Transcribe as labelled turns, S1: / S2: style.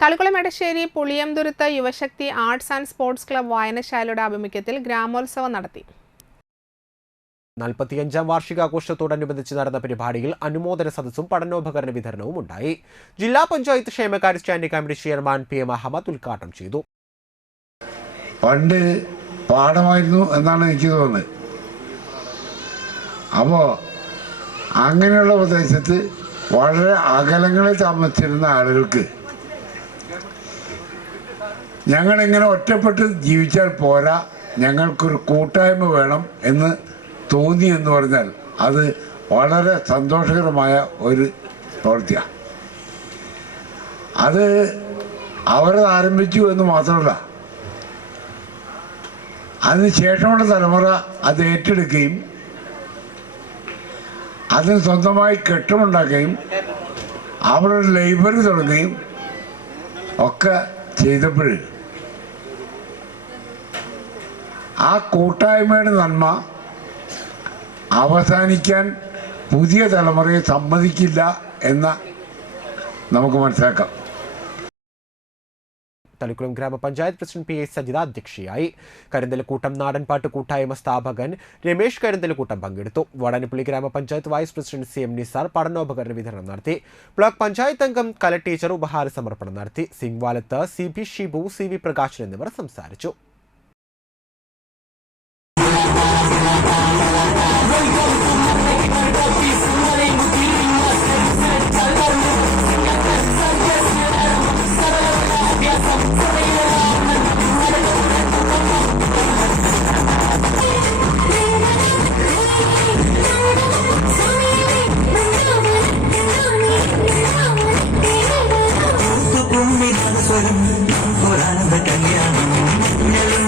S1: Thalikkulam Edassery Puliyamthuruthu Yuvashakthi arts and sports club വായനശാലയുടെ ആഭിമുഖ്യത്തിൽ ഗ്രാമോത്സവം നടത്തി.
S2: നാൽപ്പത്തിയഞ്ചാം വാർഷികാഘോഷത്തോടനുബന്ധിച്ച് നടന്ന പരിപാടിയിൽ അനുമോദന സദസ്സും പഠനോപകരണ വിതരണവും ഉണ്ടായി. ജില്ലാ പഞ്ചായത്ത് ക്ഷേമകാര്യ standing committee chairman P M Ahammed ഉദ്ഘാടനം ചെയ്തു.
S3: പണ്ട് പാഠമായിരുന്നു എന്നാണ് എനിക്ക് തോന്നുന്നത്. അപ്പോൾ അങ്ങനെയുള്ള പ്രദേശത്ത് വളരെ അകലങ്ങളിൽ താമസിച്ചിരുന്ന ആളുകൾക്ക് ഞങ്ങളിങ്ങനെ ഒറ്റപ്പെട്ട് ജീവിച്ചാൽ പോരാ. ഞങ്ങൾക്കൊരു കൂട്ടായ്മ വേണം എന്ന് തോന്നി എന്ന് പറഞ്ഞാൽ അത് വളരെ സന്തോഷകരമായ ഒരു പ്രവൃത്തിയാണ് അത് അവരത് ആരംഭിച്ചു എന്ന് മാത്രമല്ല അതിനുശേഷമുള്ള തലമുറ അത് ഏറ്റെടുക്കുകയും അതിന് സ്വന്തമായി കെട്ടുമുണ്ടാക്കുകയും അവരുടെ ലൈബ്രറി തുടങ്ങുകയും ഒക്കെ ചെയ്തപ്പോൾ ആ കൂട്ടായ്മയുടെ നന്മ അവസാനിക്കാൻ പുതിയ തലമുറയെ സമ്മതിക്കില്ല എന്ന നമുക്ക് മനസ്സിലാക്കാം.
S2: തളിക്കുളം ഗ്രാമപഞ്ചായത്ത് പ്രസിഡന്റ് പി എസ് സജിത അധ്യക്ഷയായി. കരിന്തലക്കൂട്ടം നാടൻപാട്ട് കൂട്ടായ്മ സ്ഥാപകൻ രമേശ് കരിന്തലക്കൂട്ടം പങ്കെടുത്തു. വടനപ്പള്ളി ഗ്രാമപഞ്ചായത്ത് vice president C M Nisar പഠനോപകരണ വിതരണം നടത്തി. ബ്ലോക്ക് പഞ്ചായത്ത് അംഗം കല ടീച്ചർ ഉപഹാര സമർപ്പണം നടത്തി. സിംഗ്വാലത്ത് C B Shibu C V Prakashan എന്നിവർ സംസാരിച്ചു.
S4: സ്വരം പുരാണ കല്യാണം